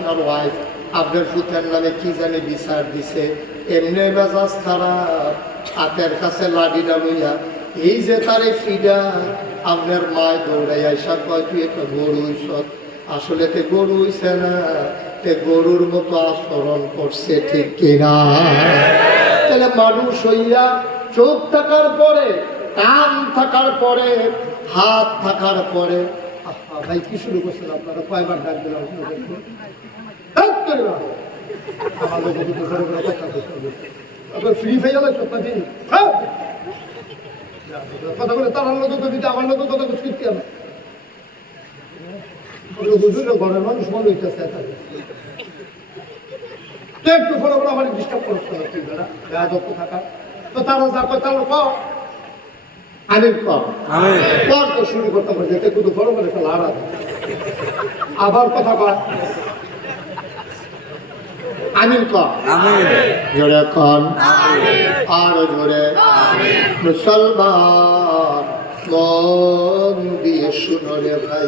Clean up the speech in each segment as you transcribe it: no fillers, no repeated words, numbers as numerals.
আপনার ওয়াইফ আপনার পুতের নামে কি জানি বিচার দিছে, এমনি মেজাজ খারাপ, হাতের কাছে লাঠিটা লইয়া এই যে তারে ফিডা আপনার মায় দৌড়াই আইসা কয় তুই একটা গরু হইছ, আসলে তে গরু হইছে না, তে গরুর মতো আচরণ করছে, ঠিক কিনা? তাহলে মানুষ হইয়া চোখ থাকার পরে, কান থাকার পরে, হাত থাকার পরে, ভাই কি শুরু করছেন আপনারা? কয়বার ডাক দিলাম ফ্রি ফাই কথা বলে তার লোক দিতে আমার লোক কথা করতে হবে। ঘরের মানুষ মনে হইতেছে একটু ফলো করে আমার ডিস্টার্ব করতে হবে থাকা, তো তারা যা কথা কম আমির কম পর তো শুরু করতে পারে যেতে কিন্তু বড় করে একটা লাড়া আবার কথা কয় আমির কম জোরে কন আরো জোরে। মুসলমান মন দিয়ে শুনো রে ভাই,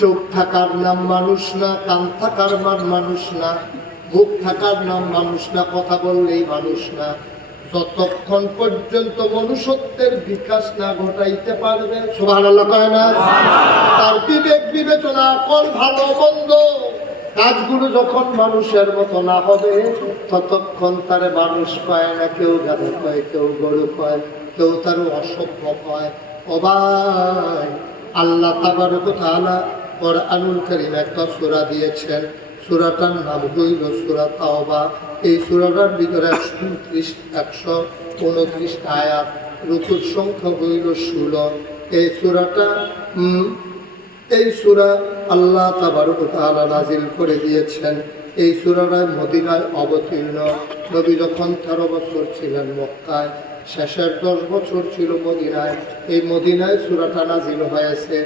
চোখ থাকার নাম মানুষ না, কান থাকার নাম মানুষ না, মুখ থাকার নাম মানুষ না, কথা বললেই মানুষ না। যতক্ষণ পর্যন্ত মনুষ্যত্বের বিকাশ না ঘটাইতে পারবে, সুবহানাল্লাহ কয় না, তার বিবেক বিবেচনা কর ভালো মন্দ কাজগুলো যখন মানুষের মতো না হবে, ততক্ষণ তারে মানুষ কয় না, কেউ গাধা কয়, কেউ গরু কয়, কেউ তার অসভ্য কয়। ও ভাই, আল্লাহ তাবারক ওয়া তাআলা কুরআনুল কারীম একটা সূরা দিয়েছেন, সূরাটার নাম হইল সূরা তাওবা। এই সূরাটার ভিতরে 129 আয়াত, রুকুর সংখ্যা হইল 16। এই সূরা আল্লাহ তাবারক ওয়া তাআলা নাজিল করে দিয়েছেন। এই সূরাটা মদিনায় অবতীর্ণ। নবী যখন 13 বছর ছিলেন মক্কায়, শেষের 10 বছর ছিল মদিনায়। এই মদিনায় সূরাটা নাজিল হয়েছে।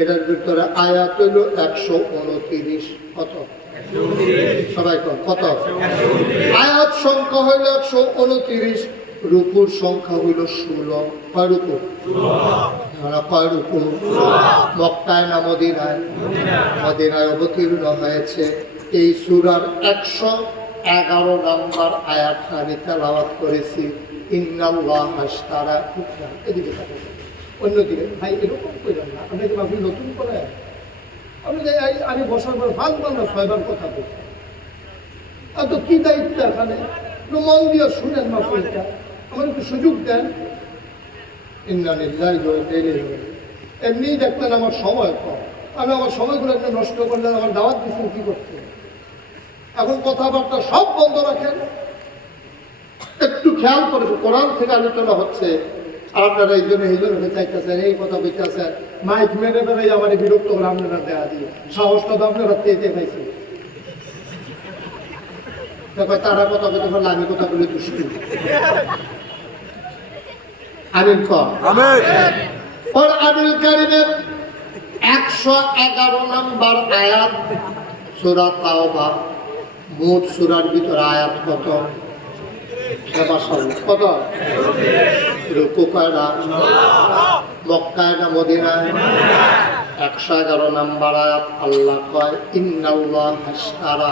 এটার ভিতরে আয়াত হইল 129। কত? সবাই কত? আয়াত সংখ্যা হইল 129, রুকুর সংখ্যা হইল 16। কয় রুকু? কয় রুকু? মক্কায় না মদিনায়? মদিনায় অবতীর্ণ হয়েছে। এই সূরার 111 নম্বর আয়াত আমি তেলাওয়াত করেছি। ইন্নাল্লাহা আশতারা, এদিকে অন্যদিকে ভাই এরকম করলাম না, আপনাকে আপনি নতুন করে আমি বসার পর 5 বার না 6 বার কথা বলছি। আর তো কি দায়িত্ব এখানে, মন দিয়ে শুনেন মাফিলটা, আমার একটু সুযোগ দেন। এমনি দেখলেন আমার সময় কম, আমি আমার সময়গুলো একটা নষ্ট করলেন, আমার দাওয়াত দিচ্ছেন কি করতে। এখন কথাবার্তা সব বন্ধ রাখেন, একটু খেয়াল করে। কোরআন থেকে আলোচনা হচ্ছে, আপনারা এই জন্য চাইতেছেন, এই কথা বলতেছেন, মাইক মেরে বেড়াই আমার বিরক্ত করে আপনারা দেয়া দিয়ে সাহসটা তো আপনারা পেতে পাইছেন। তারা কথা বলতে পারলে আমি কথা বলে দুষ্টু। আমিন কর। কুরআনুল কারীমের 111 নম্বর আয়াত, সূরা তাওবা। মোট সূরার ভিতরে আয়াত কত? কত? রুকু কয়টা? মক্কায় না মদিনায়? 111 নম্বর আয়াত। আল্লাহ কয় ইন্নাল্লাহা আশতারা,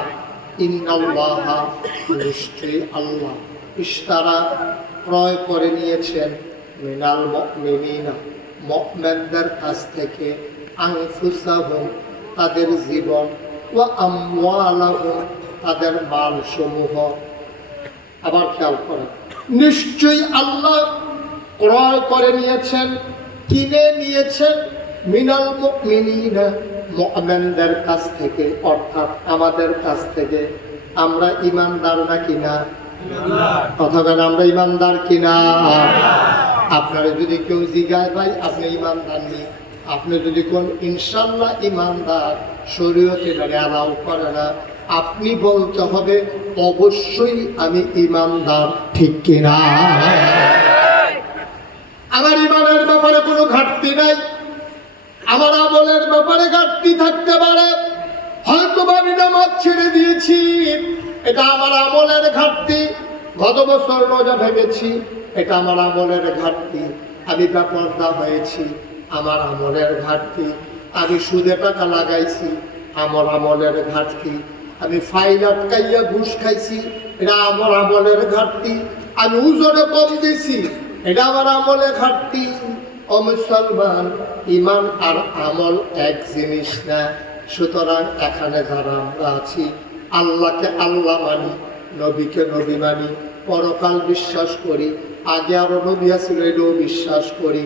ইন্নাল্লাহা নিশ্চয়ই আল্লাহ, ইশতারা ক্রয় করে নিয়েছেন, মিনাল মুমিনিনা মুমিনদের কাছ থেকে, আনফুসাহুম তাদের জীবন, ওয়া আমওয়ালাহুম তাদের মাল সমূহ। আবার খেয়াল করেন, নিশ্চয়ই আল্লাহ ক্রয় করে নিয়েছেন, কিনে নিয়েছেন, মিনাল মুমিনিনা মুমিনদের কাছ থেকে, অর্থাৎ আমাদের কাছ থেকে। আমরা ইমানদার না কিনা? কথা বলেন, আমরা ইমানদার কিনা? আপনারা যদি কেউ জিজ্ঞাসা ভাই আপনি ইমানদার নেই, আপনি যদি কোন ইনশাল্লাহ ইমানদার, শরীয়তে অ্যালাউ করে না, আপনি বলতে হবে অবশ্যই আমি ইমানদার, ঠিক কিনা? আমার ইমানের ব্যাপারে কোনো ঘাটতি নাই, আমার আমলের ব্যাপারে ঘাটতি থাকতে পারে, হয়তো আমি নামাজ ছেড়ে দিয়েছি, এটা আমার আমলের ঘাটতি। গত বছর রোজা ভেঙেছি, এটা আমার আমলের ঘাটতি। আমি বেপরদা হয়েছি, আমার আমলের ঘাটতি। আমি সুদে টাকা লাগাইছি, আমার আমলের ঘাটতি। আমি ফাইল আটকাইয়া ঘুষ খাইছি, এটা আমার আমলের ঘাটতি। আমি ওজনে কম দিছি, এটা আমার আমলের ঘাটতি। ও মুসলমান, ইমান আর আমল এক জিনিস না। সুতরাং এখানে যারা আমরা আছি, আল্লাহকে আল্লাহ মানি, নবীকে নবী মানি, পরকাল বিশ্বাস করি, আগে আরো নবী আছিল এটাও বিশ্বাস করি,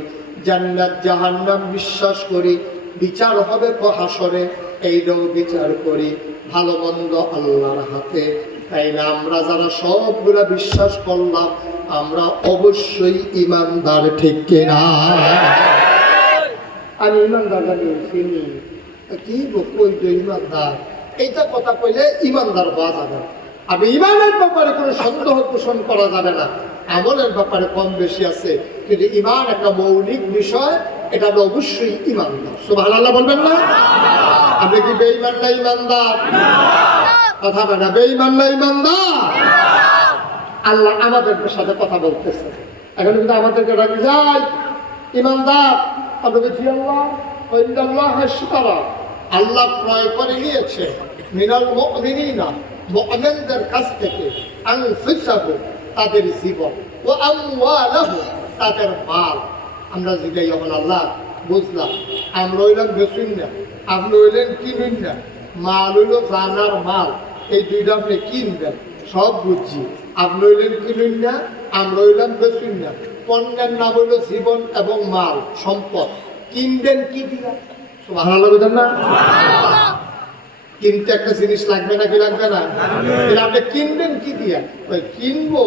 জান্নাত জাহান্নাম বিশ্বাস করি, বিচার হবে হাসরে এইটাও বিচার করি, ভালো মন্দ আল্লাহর হাতে। তাই না আমরা যারা সবগুলা বিশ্বাস করলাম, আমরা অবশ্যই ইমানদার, ঠিক কিনা? আমি ইমানদার চিনি, কি কই যে ইমানদার, এইটা কথা কইলে ইমানদার হওয়া যাবে না। আমি ইমানের ব্যাপারে কোনো সন্দেহ পোষণ করা যাবে না। আমলের ব্যাপারে কম বেশি আছে, কিন্তু ইমান একটা মৌলিক বিষয়, এটা অবশ্যই ইমানদার। সুবহানাল্লাহ বলবেন না? আপনি কি বেঈমান না ইমানদার? কথা বলে না, বেঈমান না ইমানদার? আল্লাহ আমাদের সাথে কথা বলতেছে এখন, কিন্তু আমাদেরকে ডাকি যায় ইমানদার। আল্লাহ ক্রয় করে নিয়েছে মিনাল মুমিনিনা, মুমিনদের কাছ থেকে, আনফুসাহুম তাদের জীবন, ও আমওয়ালাহুম তাদের মাল। আমরা জিগাই এখন আল্লাহ বুঝলাম, আমরা হইলাম বেচুন না, আপনি হইলেন কিনুন না, মাল হইল জানার মাল, এই দুইটা আপনি কিনবেন, সব বুঝছি। আপনি হইলেন কিনুন না, আমরা হইলাম বেচুন না। পণ্যের নাম হইল জীবন এবং মাল, সম্পদ। কিনবেন কি দিয়া? ভালো লাগবে না? কিনতে একটা জিনিস লাগবে না, কি লাগবে না? আপনি কিনবেন কি দিয়া? ওই কিনবো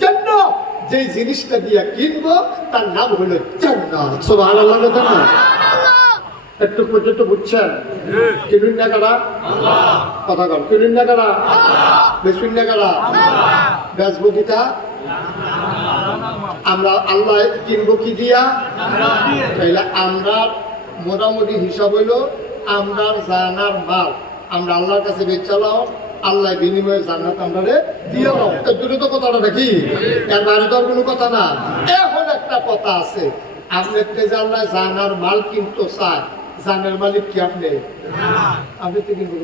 জান্নাহ, যে জিনিসটা দিয়া কিনবো তার নাম হলো জান্নাত। সুবহানাল্লাহ। একটু পর্যন্ত বুঝছেন? কিনুন না কারা? কথা কর, কিনুন না কারা? বেচুন না কারা? বেচবো কিটা? আমরা। আল্লাহ কিনবো কি দিয়া? তাইলে আমরা মোটামুটি হিসাব হইলো আমরা জানার মাল আমরা আল্লাহর কাছে বেচালাও, আল্লাহ বিনিময়ে জান্নাত আমরা দিলাম। দুটো তো কথাটা নাকি, এর বাইরে তো আর কোনো কথা না। এখন একটা কথা আছে, আপনি যে আল্লাহ জানার মাল কিন্তু চায়, জানের মালিক কি আপনি? আপনি তো কিন্তু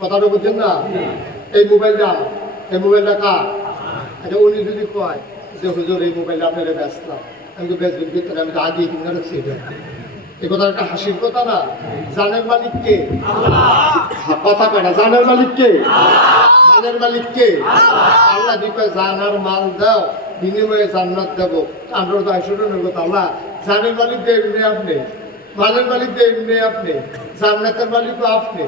কথাটা বুঝছেন না? এই মোবাইলটা, এই মোবাইলটা কার? আচ্ছা, উনি যদি কয় যে হুজুর এই মোবাইলটা আপনারা বেচলাম, আমি তো বেচবেন ভিতরে, আমি তো আগে কিনে রাখছি। এই কথা একটা হাসির কথা না? জানের মালিক কে? কথা কয় না, জানের মালিক কে? মালের মালিক কে? আল্লাহ দিকে জানার মাল দাও, বিনিময়ে জান্নাত দেবো। আমরা তো আইসনের কথা, আল্লাহ জানের মালিক দেয় এমনি আপনি, মালের মালিক দেয় এমনি আপনি, জান্নাতের মালিকও আপনি।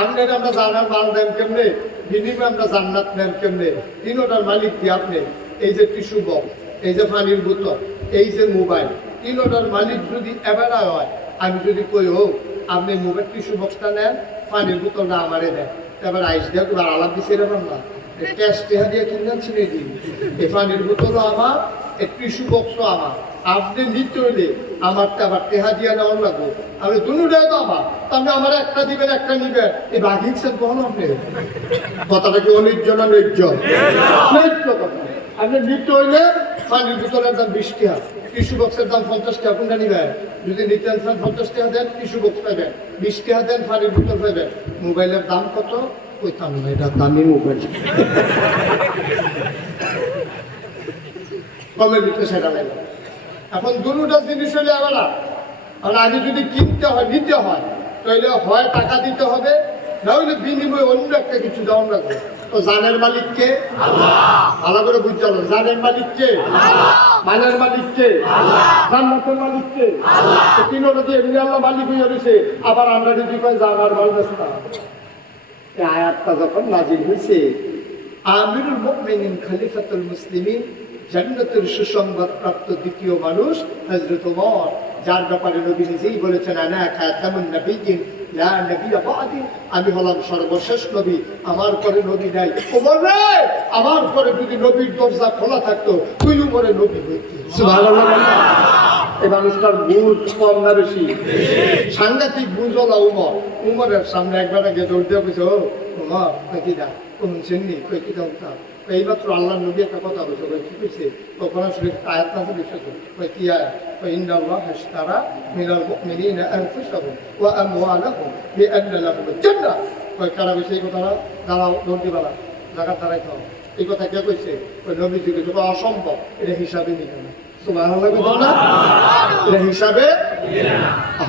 আপনার আমরা জানার মাল দেন কেমনে, বিনিময়ে আমরা জান্নাত নেন কেমনে? তিনোটার মালিক দিয়ে আপনি। এই যে টিস্যু বক্স, এই যে পানির বোতল, এই যে মোবাইল, তিনোটার মালিক যদি এবার হয়, আমি যদি কই হোক আপনি মোবাইল টিস্যু বক্সটা নেন, পানির বোতলটা আমারে দেন, এবার আইস দেখ আলাপ দিচ্ছে এরকম না, ক্যাশ টেহা দিয়ে কিনলেন ছিঁড়ে দিন। এই পানির বোতলও আমার, এই টিস্যু বক্সও আমার। আপনি নিতে হইলে আমার তো আবার টেহা দিয়ে নেওয়ার লাগবো, আমি দুটাই তো আমার। তাহলে আমার একটা দিবেন, একটা নিবেন, এই বাঘিয়েছেন কখন আপনি? কথাটা কি অনিজ্য না ন্যায্য? ন্যায্য কথা। আপনি নিতে হইলে পানির বোতলের দাম 20 টাকা, টিস্যু বক্সের দাম 50 টাকা, কোনটা নিবেন? যদি নিতে চান 50 টাকা দেন, টিস্যু বক্স পাবেন, 20 টাকা দেন, পানির বোতল পাবেন। মোবাইলের দাম কত? কইতাম না, এটা দামি মোবাইল। কমের ভিতরে সেটা নেই। এখন দুটা জিনিস হলে আবার আগে যদি কিনতে হয়, নিতে হয়, তাহলে হয় টাকা দিতে হবে, না হইলে বিনিময়ে অন্য একটা কিছু দেওয়া লাগবে। তো জানের মালিক কে? ভালো করে বুঝতে হবে, জানের মালিক কে? মালের মালিক কে? জান্নাতের মালিক কে? তিনটা যে এমনি আল্লাহ মালিক হয়ে রয়েছে, আবার আমরা যদি কই জানার মাল বেচতাম। এই আয়াতটা যখন নাজিল হয়েছে, আমিরুল মুমিনিন খলিফাতুল মুসলিমিন, জান্নাতের সুসংবাদ প্রাপ্ত দ্বিতীয় মানুষ হযরত ওমর, যার ব্যাপারে নবী নিজেই বলেছেন, আনা খাতামুন নবিয়্যিন লা নবিয়্যা বা'দি, আমি হলাম সর্বশেষ নবী, আমার পরে নবী নাই। ওমর রে, আমার পরে যদি নবীর দরজা খোলা থাকতো, তুই উপরে নবী হইতি। সুবহানাল্লাহ। এই মানুষটার বুঝ কম না বেশি? সাংঘাতিক বুঝলা উমর। উমরের সামনে একবার আগে দৌড় দিয়ে কইছে, ও উমর, কই কি দা কোন চিনি, কই কি দাও, এইমাত্র আল্লাহ নবী একটা কথা বলছে, কি কইছে? কোরআন শরীফ আয়াত আছে বিষয় কি আয়াত? ইন্নাল্লাহা আশতারা মিনাল মুমিনিনা আনফুসাহুম ওয়া আমওয়ালাহুম বিআন্না লাহুমুল জান্নাহ। কারা কইছে এই কথাটা? দাঁড়াও, দর্জিবালা জায়গা দাঁড়াইতে হবে। এই কথা কে কইছে? ওই নবীজি কইছে অসম্ভব, এটা হিসাবে নিবে না। সুবহানাল্লাহ কইতো না? এটা হিসাবে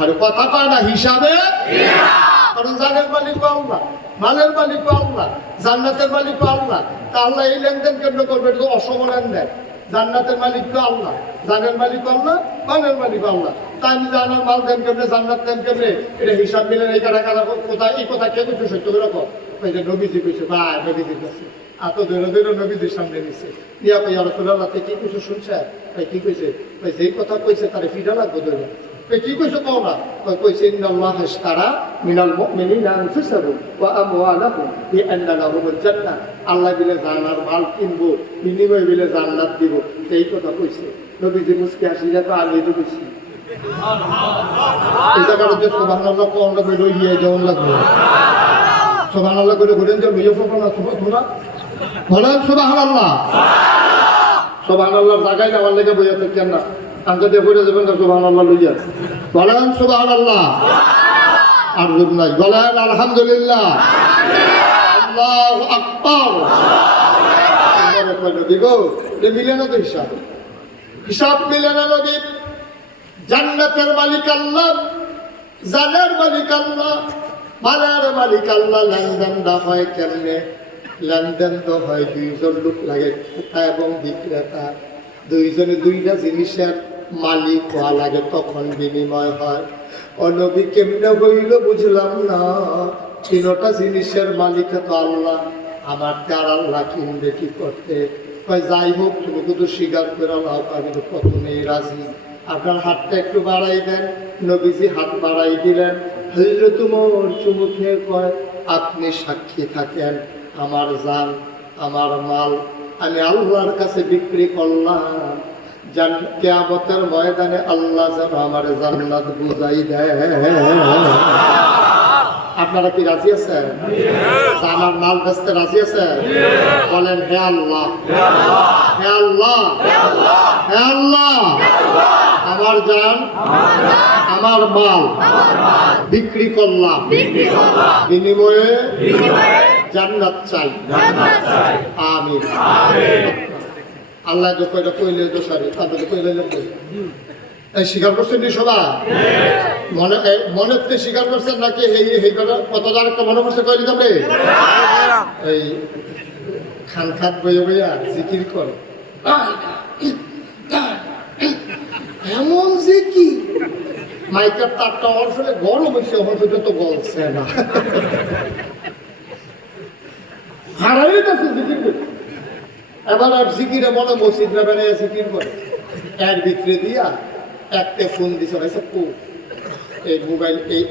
আর কথা কয় না, হিসাবে কারণ জানের মালিক আল্লাহ, মালের মালিক আল্লাহ, জান্নাতের মালিক আল্লাহ। তা আল্লাহ এই লেনদেন কেন্দ্র করবে? এটা তো অসম লেনদেন। জান্নাতের মালিক তো আল্লাহ, জানের মালিক আল্লাহ, মালের মালিক আল্লাহ। তা আমি জানার মাল দেন কেমনে, জান্নাত দেন কেমনে? এটা হিসাব মিলে এই কাটা কাটা কোথায় এই কথা কে কইছে? সত্য করে কম ওই যে নবীজি কইছে, ভাই নবীজির কাছে এত ধরে ধরে নবীজির সামনে নিছে নিয়া কই রাসূলুল্লাহ কি কইছে শুনছে? ভাই কি কইছে? ভাই যেই কথা কইছে তারে ফিডা লাগবে ধরে। কি কইছে কও না? কইছে ইন্নাল্লাহা আশতারা মিনাল মুমিনিনা আনফুসাহুম ওয়া আমওয়ালাহুম বিআন্না লাহুমুল জান্নাহ। আল্লাহ বিলে জানার মাল কিনবো, বিনিময়ে বিলে জান্নাত দিব, এই কথা কইছে। নবীজি মুস্কি হাসিয়া তো আমি তো কইছি এই জায়গাটা যে সুবহানাল্লাহ কোনটা কই লইয়া যাওয়ার লাগবে। সুবহানাল্লাহ করে ঘুরেন যে লইয়া পড়ো না তোমরা বলেন সুবহানাল্লাহ। সুবহানাল্লাহ জায়গায় যাওয়ার লেগে বইয়া থাকেন না, আঙ্কা দিয়ে পড়ে যাবেন না সুবহানাল্লাহ লইয়া। বলেন সুবহানাল্লাহ। আর জোর নাই, বলেন আলহামদুলিল্লাহ, আল্লাহু আকবার। দেখো মিলে না তো হিসাব, হিসাব মিলে না। নবী জান্নাতের মালিক আল্লাহ, জানের মালিক আল্লাহ, মালের মালিক আল্লাহ। লেনদেনটা হয় কেমনে? লেনদেন তো হয় দুইজন লোক লাগে, ক্রেতা এবং বিক্রেতা। দুইজনে দুইটা জিনিসের মালিক হওয়া লাগে, তখন বিনিময় হয়। নবী কেমনে হইল বুঝলাম না। তিনটা জিনিসের মালিক তো আল্লাহ, আমার তার আল্লাহ কিনবে কি করতে? যাই হোক তুমি কিন্তু স্বীকার করে নাও, আমি তো প্রথমেই রাজি। আপনার হাতটা একটু বাড়াই দেন। নবীজি হাত বাড়াই দিলেন। হযরত ওমর চুমু খেয়ে কয়, আপনি সাক্ষী থাকেন, আমার জান, আমার মাল আমি আল্লাহর কাছে বিক্রি করলাম। কিয়ামতের ময়দানে আল্লাহ যেন আমার জান্নাত বুঝাই দেয়। আপনারা কি রাজি আছেন? আমার মাল বেচতে রাজি আছেন? বলেন হে আল্লাহ, হে আল্লাহ, হে আল্লাহ, আমার জান, আমার মাল বিক্রি করলাম, বিনিময়ে জান্নাত চাই। আমিন। আল্লাহ যখন এটা কইলে তো সারি তাদের কইলে স্বীকার করছেন নি সবাই? মনে মনে স্বীকার করছেন নাকি এই কথা একটা মনে করছে কইলি যাবে? এই খান খাত বইয়া বইয়া জিকির করে এমন যে কি মাইকের তারটা অর্থে গরম হয়েছে, অর্থে তো গলছে না, হারাই গেছে জিকির করে। এবার আর জিকিরে মনে মসজিদরা বেড়াইয়া জিকির করে, এর ভিতরে দিয়া একটা ফোন দিছে ভাইসা কো এই মোবাইল এই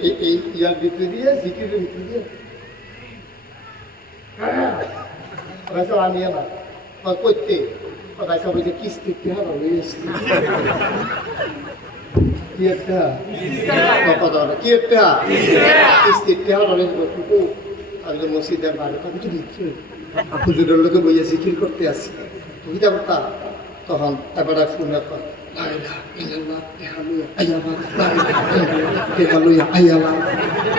ইয়ার ভিতরে দিয়ে জিকিরের ভিতরে দিয়ে ভাইসা আনিয়ে না করতে ভাইসা বলছে কিস্তি কি একটা কি একটা কিস্তির টেহার অনেক আমি তো মসজিদের বাইরে কিছু দিচ্ছি হুজুরের লোকে বইয়া জিকির করতে আসি বুঝতে পারতাম। তখন এবার ফোনে কর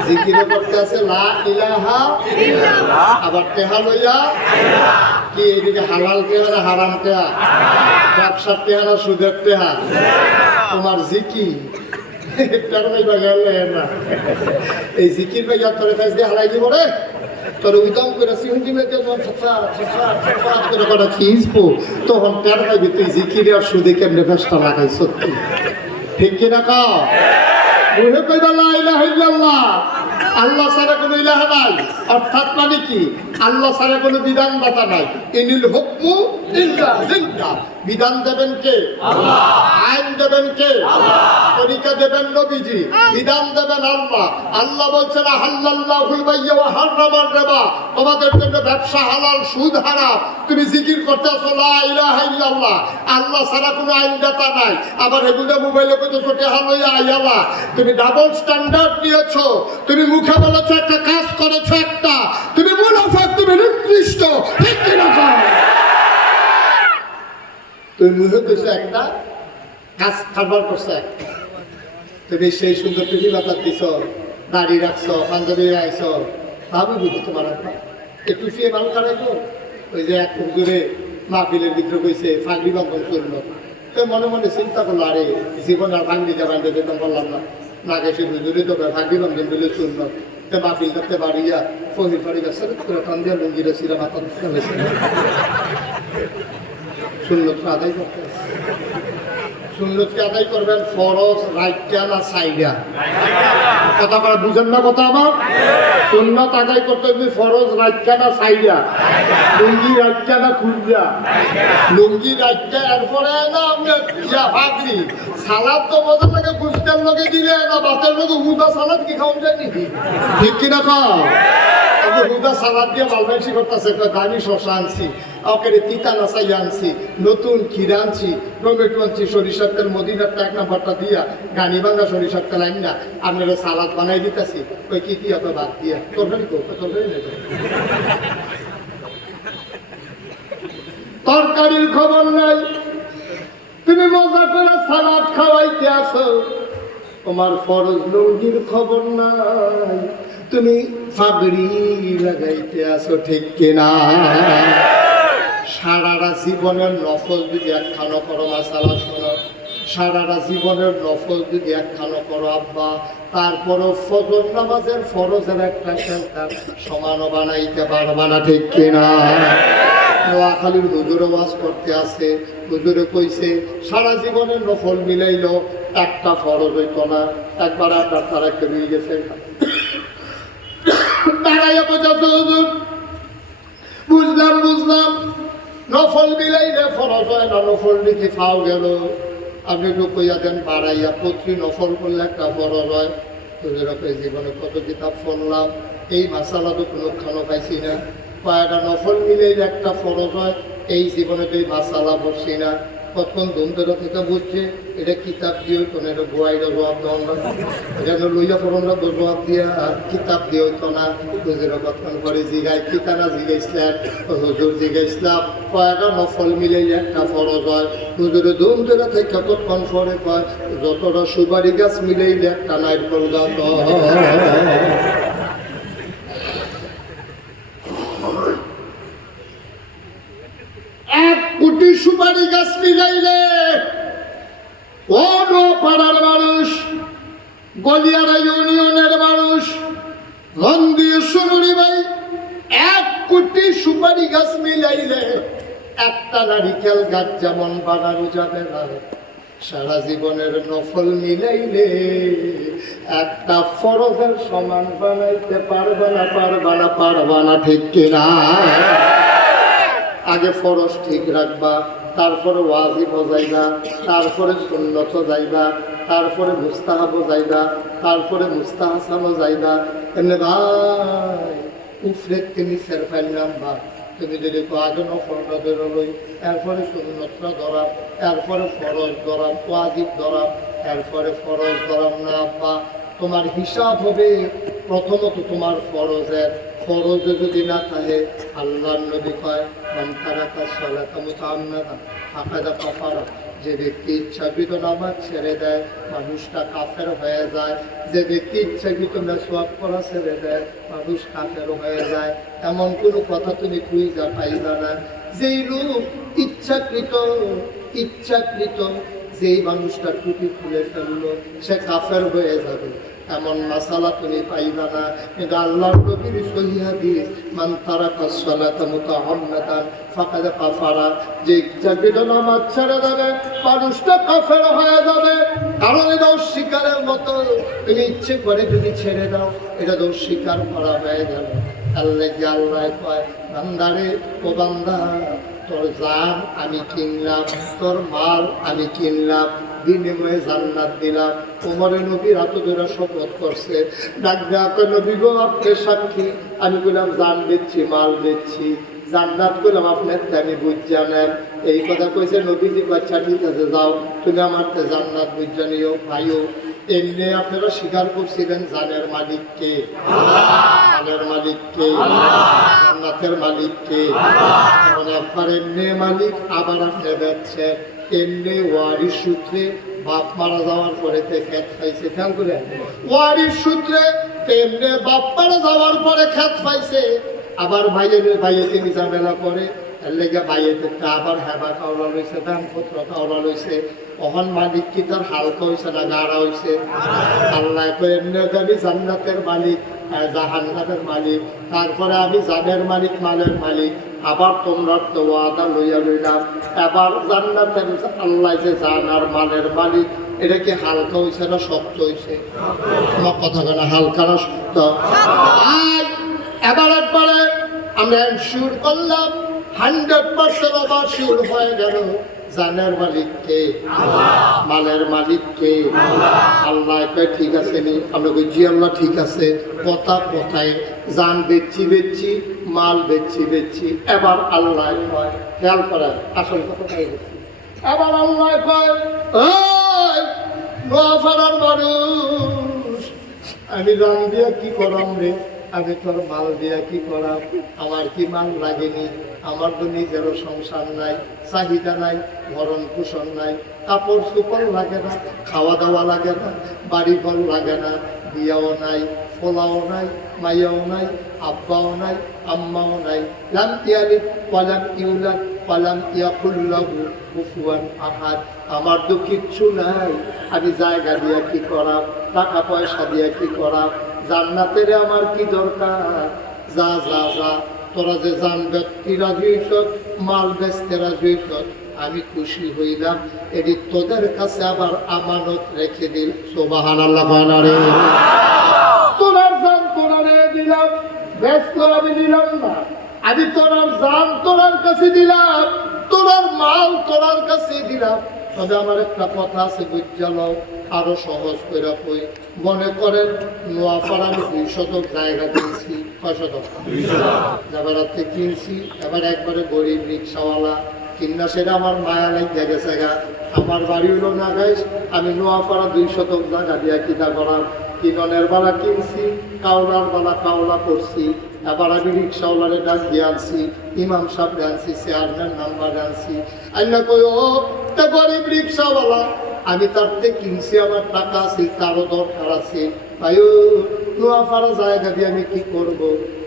জিকিরে করতে আছে লা ইলাহা আবার টেহা লইয়া কি এদিকে হালাল টেহা না হারাম টেহা, ব্যবসার টেহা না সুদের টেহা, তোমার জিকির এই জিকির ভাই তোর কাছ দিয়ে হালাই দিব রে, তোর উদম করে খিঁচবো, তখন টের পাইবি তুই জিকিরে আর সুদে কেমনে ফেসটা লাগাই। সত্যি ঠিক কিনা কাও? মুহে কইবা লা ইলাহা ইল্লাল্লাহ, আল্লাহ ছাড়া কোনো ইলাহা নাই। অর্থাৎ মানে কি? আল্লাহ ছাড়া কোনো বিধানদাতা নাই। ইনিল হুকমু ইল্লা লিল্লাহ। বিধান দেবেন কে? আল্লাহ। আইন দেবেন কে? আল্লাহ। তরিকা দেবেন নবীজি, বিধান দেবেন আল্লাহ। আল্লাহ বলছেন আহাল্লাল্লাহুল বাইয়া ওয়া হারামার রিবা, তোমাদের জন্য ব্যবসা হালাল, সুদ হারাম। তুমি জিকির করতেছো লা ইলাহা ইল্লাল্লাহ, আল্লাহ ছাড়া কোনো আইনদাতা নাই। আবার এগুলো মোবাইলে কইতেছো টেহা লইয়া আইয়ালা। তুমি ডাবল স্ট্যান্ডার্ড নিয়েছো, তুমি মুখে বলেছো একটা, কাজ করেছো একটা, তুমি মুনাফিক, তুমি নিকৃষ্ট। ঠিক কিনা? তুমি মুহে কইছো একটা, কাজ কারবার করছো একটা। তুমি সেই সুন্দর টুপি বাতার দিছ, দাড়ি রাখছো, পাঞ্জাবি রাখছো, ভাবি বুঝি তোমার একটা একটু সে ভালো কাটাইতো। ওই যে এক হুজুরে মাহফিলের ভিতরে কইছে ফাঁকরি বন্ধন চললো, তো মনে মনে চিন্তা করলো, আরে জীবন আর ভাঙ্গি যাবেন যেতাম বললাম না, না গেছে হুজুরে তো ফাঁকরি বন্ধন দিলে চললো। তো মাহফিল করতে বাড়িয়া ফহির ফাড়ি গাছ করে টান দিয়া লুঙ্গিটা ছিঁড়া মাথা সুন্নতটা আদায় করতে, সুন্নতকে আদায় করবেন ফরজ রাইটা না সাইডা, কথা বলা বুঝেন না কথা আমার। সুন্নত আদায় করতে হবে ফরজ রাইটা না সাইডা, লুঙ্গি রাইটা না খুলজা, লুঙ্গি রাইটা এরপরে না আপনার ভাগরি সালাদ তো মজা লাগে, গুস্তের লগে দিলে না ভাতের লগে হুদা সালাদ কি খাওয়া যায় নাকি, ঠিক কিনা খাও? আমি হুদা সালাদ দিয়ে মালবাইসি করতেছে, দামি শশা আনছি, ওকে তিতা নাচাই আনছি, নতুন ক্ষীর আনছি, টমেটো আনছি, সরিষার তেল মদিনারটা 1 নম্বরটা দিয়া গানি ভাঙা সরিষার তেল আইন না আপনারা সালাদ বানাই দিতেছি। ওই কি দিয়া তো বাদ দিয়া তরকারি তরকারি নেই, তরকারির খবর নাই, তুমি মজা করে সালাদ খাওয়াইতে আসো, তোমার ফরজ লুঙ্গির খবর নাই, তুমি ফাগড়ি লাগাইতে আসো, ঠিক কিনা? সারাটা জীবনের নফল যদি একখানো করো, মাসালা শোনো, সারাটা জীবনের নফল যদি একখানো করো আব্বা, তারপরও ফজর নামাজের ফরজের একটা সেজদা সমানও বানাইতে পারবা না, ঠিক কিনা? নোয়াখালীর হুজুরে ওয়াজ করতে আছে, হুজুরে কইছে সারা জীবনের নফল মিলাইল একটা ফরজ হইতো না, একবার আপনার তারা একটা নিয়ে গেছে, দাঁড়াইয়া বোঝাতো হুজুর, বুঝলাম বুঝলাম, নফল মিলাইলে ফরজ হয় না, নফল লিখে ফাও গেল, আপনি একটু কইয়া দেন বাড়াইয়া প্রতি নফল করলে একটা ফরজ হয়। হুজুরের জীবনে কত কিতাব পড়লাম, এই মাসালা তো কোনো খানো পাইছি না, কয়েকটা নফল মিলাইলে একটা ফরজ হয়, এই জীবনে তো এই মাসালা পড়ছি না। কতক্ষণ ধুমধরা থেকে বুঝছে এটা কিতাব দিয়ে হইতো না, এটা গোয়াইটা জবাব দেওয়া না, এটা লইয়া পড়া জবাব দিয়া কিতাব দিয়ে হইতো না। হুজুরে কতক্ষণ পরে জিগায় কিতানা জিগাইছিলেন, হুজুর জিগাইছিলাম কয়েকটা নফল মিলাইলে একটা ফরজ হয়। হুজুরে ধুমধরা থেকে কতক্ষণ পরে কয় যতটা সুপারি গাছ মিলাইলে একটা নারকেল গাছ হয়। 1 কোটি সুপারি গাছ মিলাইলে ও পাড়ার মানুষ, গলিয়ারা ইউনিয়নের মানুষ, মন দিয়ে শুনুনি ভাই, 1 কোটি সুপারি গাছ মিলাইলে একটা নারিকেল গাছ যেমন বানানো যাবে না, সারা জীবনের নফল মিলাইলে একটা ফরজের সমান বানাইতে পারবা না, পারবা না, পারবা না, ঠিক কিনা? আগে ফরজ ঠিক রাখবা, তারপরে ওয়াজিব যাইবা, তারপরে সুন্নত যাইবা, তারপরে মুস্তাহাব যাইবা, তারপরে মুস্তাহাসানও যাইবা। এমনি ভাই উফরে তুমি সেরফাইল নামবা, তুমি যদি আগে নফলটা বেরোলই, এরপরে সুন্নতটা ধরাম, এরপরে ফরজ ধরাম, ওয়াজিব ধরাম, এরপরে ফরজ ধরাম না আব্বা, তোমার হিসাব হবে প্রথমত তোমার ফরজের, ফরজে যদি না থাকে আল্লাহর নবী কয় মান তারাকা সালাতা মুতাআম্মিদান ফাকাদ কাফারা, যে ব্যক্তি ইচ্ছাকৃত নামাজ ছেড়ে দেয় মানুষটা কাফের হয়ে যায়, যে ব্যক্তি ইচ্ছাকৃত মেসওয়াক করা ছেড়ে দেয় মানুষ কাফের হয়ে যায়। এমন কোনো কথা তুমি খুঁজে পাইবা না যেই লোক ইচ্ছাকৃত যেই মানুষটা টুপি খুলে ফেললো সে কাফের হয়ে যাবে, এমন মাসালা তুমি পাইবা না। কিন্তু আল্লাহর নবীর সহিহ হাদিস মান তারাকা সালাতা মুতাআম্মিদান ফাকাদ কাফারা, যে ইচ্ছাকৃত নামাজ ছেড়ে দেবে মানুষটা কাফের হয়ে যাবে। কারণ এটা অস্বীকারের মতো, তুমি ইচ্ছে করে যদি ছেড়ে দাও এটা তো অস্বীকার করা হয়ে গেল। আল্লাহ কয় বান্দারে ও বান্দা, তোর জান আমি কিনলাম, তোর মাল আমি কিনলাম, বিনিময়ে জান্নাত দিলাম। ওমরে নবী রাত ধরে শপথ করছে, ডাক ডাক নবী গো আপনি সাক্ষী, আমি বললাম জান দিচ্ছি, মাল দিচ্ছি, জান্নাত করলাম আপনার আমি বুঝা নেন। এই কথা কইছে নবীজি, বাচ্চা ঠিক আছে যাও তুমি আমার জান্নাত বুঝা নিও ভাইও। এমনি আপনারা স্বীকার করছিলেন জানের মালিককে, জানের মালিককে, জান্নাতের মালিককে, একবার এমনি মালিক আবার আপনি দেখছেন এমনি ওয়ারিশ সূত্রে বাপ মারা যাওয়ার পরে খেত পাইছে, খেয়াল করে ওয়ারিশ সূত্রে এমনি বাপ মারা যাওয়ার পরে খেত পাইছে। আবার ভাইয়েতে ঝামেলা করে এর লেগে ভাইয়েতে আবার হেবা কাউরা লইছে, দানপত্র কাউরা লইছে। অহন মালিক কি তার হালকা হয়েছে না গাড়া হয়েছে? আল্লাহ কই এমনি আমি জান্নাতের মালিক, জাহান্নামের মালিক, তারপরে আমি জানের মালিক, মালের মালিক। আবার তোমরা তো ওয়াদা লইয়া লইলাম, এবার জান্নাতের আল্লাহ যে জান আর মালের মালিক, এটা কি হালকা হয়েছে না শক্ত হয়েছে? আমার কথা কেন, হালকা না শক্ত? এবার একবারে আমরা এনশিওর করলাম, 100% আবার শিওর হয়ে গেল জানের মালিককে, মালের মালিককে আল্লাহ। ঠিক আছে নি? আমরা বলছি আল্লাহ ঠিক আছে। কথা কথায় জান বেচছি বেচছি, মাল বেচছি বেচছি। এবার আল্লাহ কয়, খেয়াল করেন আসল কথা বলছি, এবার আল্লাহ কয়, নোয়াপাড়ার মানুষ, আমি জান দিয়া কি করাম রে? আমি তোর মাল দিয়া কি করাম? আমার কি মাল লাগেনি? আমার তো নিজেরও সংসার নাই, চাহিদা নাই, ভরণ পোষণ নাই, কাপড় চোপড় লাগে না, খাওয়া দাওয়া লাগে না, বাড়ি ঘর লাগে না, বিয়াও নাই, ফোলাও নাই, মাইয়াও নাই, আব্বাও নাই, আম্মাও নাই। লাম ইয়ালিদ ওয়ালাম ইউলাদ ওয়ালাম ইয়াকুল লাহু কুফুয়ান আহাদ। আমার তো কিচ্ছু নাই, আমি জায়গা দিয়া কি করাম? টাকা পয়সা দিয়া কি করাম? জান্নাতের আমার কি দরকার? যা যা যা, তোরা যে জান ব্যক্তি রাজি হইছ, মাল বেচতে রাজি হইছ, আমি খুশি হইলাম। এটি তোদের কাছে আবার আমানত রেখে দিল। সুবহানাল্লাহ। রে তোরার জান তোরারে দিলাম, ব্যস্ত আমি দিলাম না, আমি তোরার জান তোরার কাছে দিলাম, তোরার মাল তোরার কাছে দিলাম। তবে আমার একটা কথা আছে, বুঝালো আরো সহজ করে কই। মনে করেন নোয়াপাড়া আমি 2 শতক জায়গা কিনছি, 6 শতক জায়গাতে কিনছি। এবার একবারে গরিব রিক্সাওয়ালা কিনা, সেটা আমার মায়া লাগিয়ে গেছে গা। আমার বাড়ি হলো না গাইস, আমি নোয়াপাড়া 2 শতক জায়গা দিয়া কিনা করাম। কিননের বেলা কিনছি, কাউলার বেলা কাউলা করছি। এবার আমি রিক্সাওয়ালারে ডাক দিয়ে আনছি, ইমাম সাহেব আনছি, চেয়ারম্যান নাম্বার আনছি। আইনা কই ও তা গরিব রিক্সাওয়ালা, আমি তার থেকে কিনছি, আমার টাকা আছে, তারও দরকার আছে। তাই নোয়াপাড়া জায়গা দিয়ে আমি কি করব?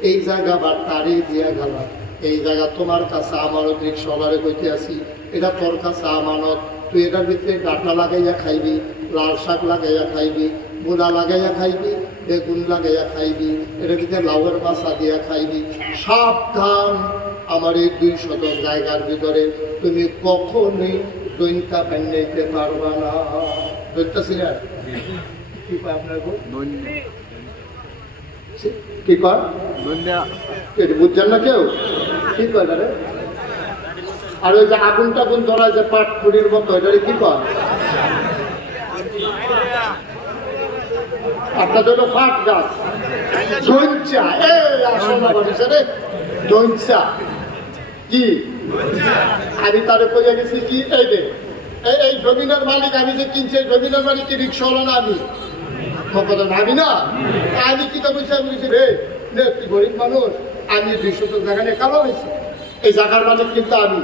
এই জায়গা আবার তারই দিয়া গেলাম। এই জায়গা তোমার কাছে আমানত, রিক্সাওয়ালারে কইতে আসি, এটা তোর কাছে আমানত। তুই এটার ভিতরে ডাটা লাগাইয়া খাইবি, লাল শাক লাগাইয়া খাইবি, মুলা লাগাইয়া খাইবি, বেগুন লাগাইয়া খাইবি, এটার ভিতরে লাউয়ের মাছা দিয়া খাইবি। সাবধান, আমার এই 2 শতক জায়গার ভিতরে তুমি কখনোই জৈনকা বানাইতে পারবা না। ধরতেছি না? কি কয় আপনার কি কয়? বুঝছেন না কেউ? কি কয় রে? আর ওই যে আগুন টাগুন ধরা যে পাট খুঁড়ির মতো, এটারে কি কয়? আপনাদের হলো পাট গাছ, জৈনচা। জৈনচা কি? আমি তারে কইয়া গেছি কি, এই যে এই জমিনের মালিক আমি যে কিনছি, জমিনের মালিক কি রিক্সাওয়ালা না? আমি না, আমি কি তো বুঝছি রে, তুই গরিব মানুষ, আমি 2 শতক জায়গা নিয়ে কালো হয়েছি, এই জায়গার মালিক কিন্তু আমি।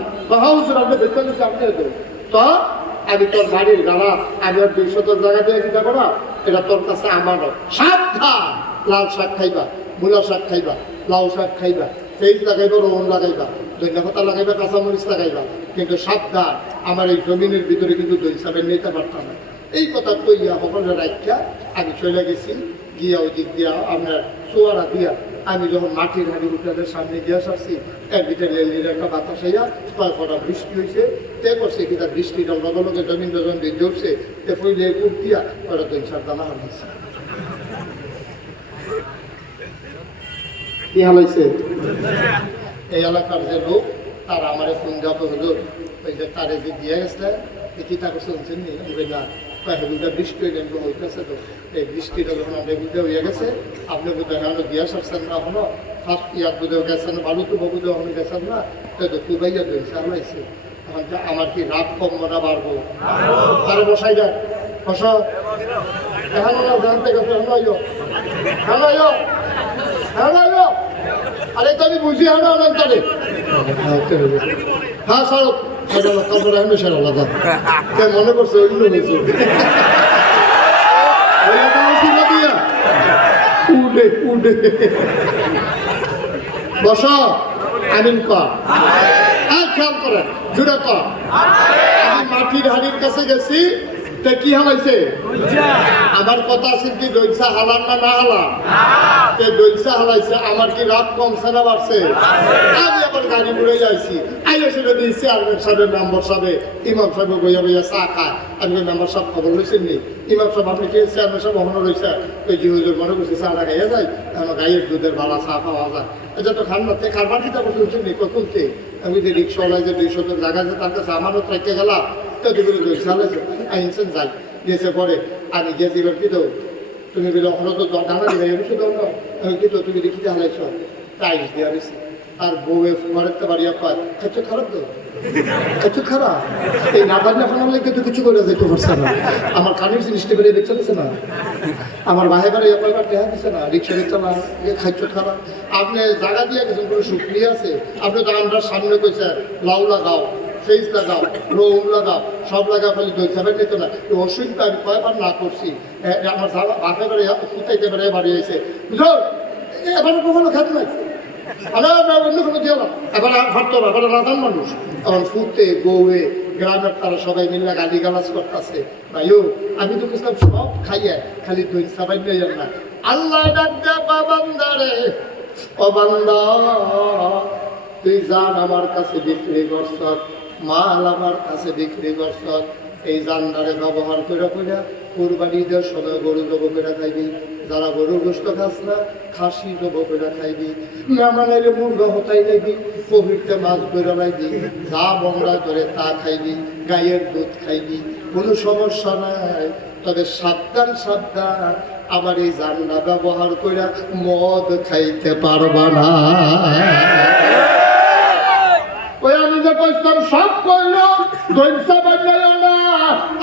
আপনি বেতন দিচ্ছি, আপনি তো আমি তোর বাড়ির গাড়া, আমি আর 2 শতক জায়গা দিয়ে কি যাবো না? এটা তোর কাছে আমানত। সাবধান, লাল শাক খাইবা, মূলা শাক খাইবা, লাউ শাক খাইবা, পেঁয়াজ লাগাইবা, রোহন লাগাইবা, ধনিয়া পাতা লাগাইবা, কাঁচামরিচ লাগাইবা, কিন্তু সাবধান, আমার এই জমিনের ভিতরে কিন্তু দই সাবেন নিতে পারতাম না। এই কথা কইয়া সকলের রাখা আমি চলে গেছি। গিয়া ওই দিক দিয়া আপনার চোয়ারা দিয়া আমি যখন মাটির হাড়ি উঠানের সামনে গিয়া সারছি, এক বিটার লেলির একটা বাতাস হইয়া কয় ফটা বৃষ্টি হয়েছে। তে করছে কি তার বৃষ্টিটা লগে লগে জমিন যখন বেঁধে উঠছে, তে পইলে উঠ দিয়া ওরা 2-4 দানা হারাইছে। কি হালাইছে? এই এলাকার যে লোক, তারা আমার ফোন দেওয়া হুজুর, ওই যে তারে যে দিয়ে গেছে, কি তাকে শুনছেন নি? না, হেগুলটা বৃষ্টি হয়ে গেল হইতেছে। তো এই বৃষ্টিটা যখন আপনি বুঝতে হয়ে গেছে, আপনি বুঝতে এখনো দিয়া সারছেন না, এখনো ফার্স্ট ইয়ার বুঝেও গেছেন, বালু তো বুঝে এখনো গেছেন না, তো তুই ভাইয়া দিয়েছে হালাইছে। এখন আমার কি রাত কম মনে বাড়বো? তারা বসাই দেয়, বস এখন জানতে গেছে, আরে তো আমি বুঝি হ্যাঁ অনেক তারে। হ্যাঁ সড়ক তারপরে হামেশার আলাদা মনে করছে অন্য হয়েছে উঠে উঠে বস আমিন কর খেয়াল করেন জুড়ে কর আমি মাটির হাড়ির কাছে গেছি তা কি হালাইছে আমার কথা আছে কি দইসা হালান না না হালান দইসা হালাইছে আমার কি রাত কমছে না বাড়ছে আমি আবার গাড়ি উড়ে যাইছি আইলে সেটা দিয়ে চেয়ারম্যান সাহেবের মেম্বার সাহেব ইমাম সাহেব বইয়া বইয়া চা খায় আমি মেম্বার সাহেব খবর লইছেন নি ইমাম সাহেব আপনি কি চেয়ারম্যান সাহেব কখনো রয়েছে ওই যে হুজুর মনে করছি চাটা খাইয়া যায় এখন গাইয়ের দুধের ভালো চা খাওয়া যায় এটা তো খান না খারবার দিতে বসে উঠছেন নি কখনতে আমি যে রিক্সাওয়ালায় যে 200 জায়গা আছে তার কাছে আমারও ট্রাইকে গেলাম যাই গেছে পরে আমি গেছিলাম কি তো তুমি বলে ওখানে তো ডানা দিলে বুঝতে দাও না আমি কি তো তুমি দেখিতে হালাইছ টাইস দেওয়া দিছি আর বউয়ে ঘরের তো বাড়িয়া পায় খাচ্ছ খারাপ তো খাচ্ছ খারাপ এই না বাড়লে এখন হলে কিন্তু কিছু করে যেতে পারছে না আমার কানের জিনিসটা বেরিয়ে দেখতে পাচ্ছে না আমার ভাই বাড়ি আপনার দেখা দিচ্ছে না রিক্সা রিক্সা না খাচ্ছ খারাপ আপনি জায়গা দিয়ে গেছেন কোনো শুক্রিয়া আছে আপনি তো আমরা সামনে কইছেন লাউ লাগাও ফেস লাগাও রৌম লাগাও সব লাগাও ফলে দই খাবেন নিত না অসুবিধা আমি কয়বার না করছি আমার বাপে বাড়ি ফুটাইতে পারে বাড়ি হয়েছে বুঝলো এবার কখনো খেতে লাগছে অন্য কোনো দিয়ে এবার ভাবতো না এবার রাধান মানুষ এখন ফুটে বউয়ে গ্রামের তারা সবাই মিলে গালি গালাজ করতেছে ভাইও আমি তো বুঝলাম সব খাইয়া খালি দই সাবাই নিয়ে যান না আল্লাহ ডাক দে বান্দারে ও বান্দা তুই যান আমার কাছে বিক্রি করছ মাল আমার কাছে বিক্রি করছ এই জানদারে ব্যবহার করে করে কুরবানি দেওয়ার সময় গরু জব করে খাইবি যারা গরু গোস্ত খাস না খাসি জব করে খাইবি মেহমানের মুরগা হতাই নেবি পবিত্র মাছ বেরো লাইবি যা বংড়া ধরে তা খাইবি গাইয়ের দুধ খাইবি কোনো সমস্যা নাই তবে সাবধান সাবধান আমার এই জান্না ব্যবহার করে মদ খাইতে পারবা না ওই আমি যে কইতাম সব করলো দইসা বানাইও না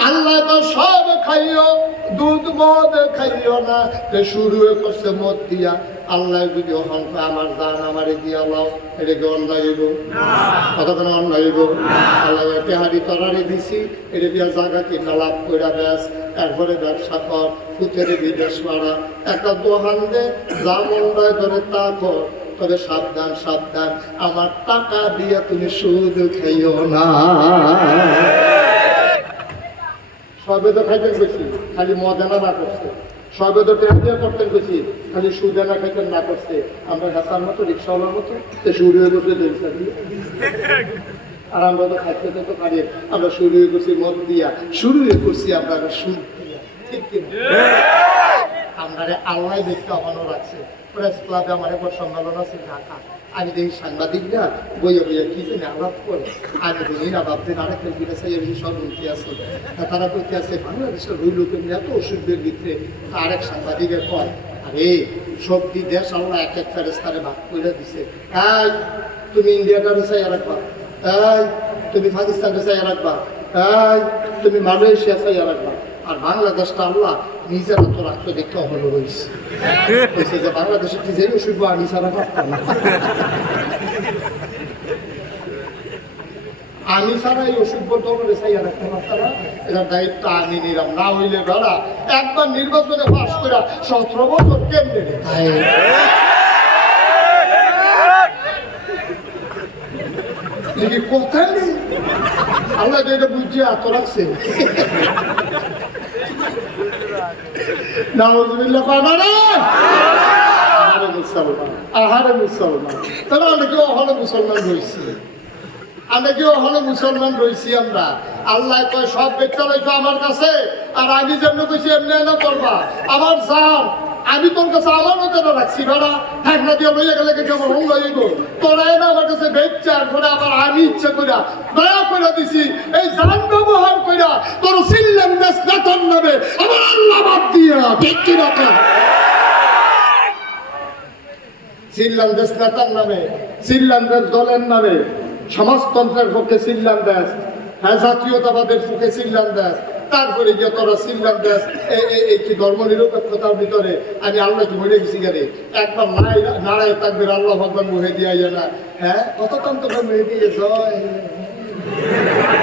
আল্লাহ তো সব খাইও দুধ মদ খাইও না যে শুরু করছে মদ দিয়া আল্লাহ যদি অহংক আমার দান আমারে দিয়া লাও এটা কি অন্যায় হইব কতক্ষণ অন্যায় হইব আল্লাহ তেহারি তরারি দিছি এটা দিয়া জায়গা কিনা লাভ করে ব্যাস এরপরে ব্যবসা কর ফুতেরে বিদেশ মারা একটা দোহান দে যা মন্দায় ধরে তা কর তবে সাবধান সাবধান আমার টাকা দিয়ে তুমি সুদ খাইও না সবে তো খাইতেন বেশি খালি মদেনা না করছে সবে তো ট্যাক্সিয়া করতেন বেশি খালি সুদেনা খাইতেন না করছে আমরা হাসার মতো রিক্সাওয়ালার মতো শুরু হয়ে বসে দইসা দিয়ে আর আমরা তো খাইতে তো পারি আমরা শুরু হয়ে করছি মদ দিয়া শুরু হয়ে করছি আমরা সুদ দিয়া ঠিক কিনা আমরা আল্লাহ দেখতে অমানো রাখছে প্রেস ক্লাবে আমার একবার সম্মেলন আছে ঢাকা আমি দেখি সাংবাদিক না বইয়া বইয়া কি জানি আলাপ করে আমি বলি না ভাবতেন আরেকটা বিদেশে সব উঠে আছে তারা বলতে আছে বাংলাদেশের ওই লোকের এত ওষুধের ভিতরে আরেক সাংবাদিকের কয় আরে সব দেশ আল্লাহ এক এক ফেরেস্তারে ভাগ করে দিছে এই তুমি ইন্ডিয়াটারে চাইয়া রাখবা এই তুমি পাকিস্তানকে চাইয়া রাখবা এই তুমি মালয়েশিয়া চাইয়া রাখবা আর বাংলাদেশটা আল্লাহ নিজেরা তো রাখতে দেখতে অবলো হয়েছে যে বাংলাদেশের কি যে ওষুধ আমি ছাড়া পারতাম না আমি ছাড়া এই ওষুধ বলতে হবে চাইয়া রাখতে পারতাম না এটার দায়িত্ব আমি নিলাম না হইলে বেড়া একবার নির্বাচনে পাস করে 17 বছর কেমনে কোথায় নেই আল্লাহ এটা বুঝিয়ে এত রাখছে নাউজুবিল্লাহ পানা না আহারে মুসলমান তারা অনেকে অহলে মুসলমান রয়েছে অনেকেও অহলে মুসলমান রয়েছি আমরা আল্লাহ কয় সব ব্যক্তি রয়েছে আমার কাছে আর আমি যেমন কইছি এমনি না করবা আমার জান আমি তোর কাছে আমার মতো রাখছি ভাড়া ঢাকনা দিয়ে বইয়া গেলে কেমন হল হইব তোরা না আমার কাছে বেচার করে আবার আমি ইচ্ছা কইরা দয়া করে দিছি এই জান ব্যবহার কইরা তোর সিল্লাম দেশ বেতন নেবে আমার আল্লাহ বাদ দিয়া ঠিক কি রাখা সিল্লাম দেশ নেতার নামে সিল্লাম দেশ দলের নামে সমাজতন্ত্রের পক্ষে সিল্লাম দেশ হ্যাঁ জাতীয়তাবাদের পক্ষে সিল্লাম দেশ তারপরে গিয়ে তোরা সিল্লাম দেশ এই কি ধর্ম নিরপেক্ষতার ভিতরে আমি আল্লাহ কি মরে গেছি গেলে একবার নাড়ায় থাকবে আল্লাহ ভগবান মুহে দিয়ে না হ্যাঁ কতক্ষণ তোমরা মুহে দিয়ে জয়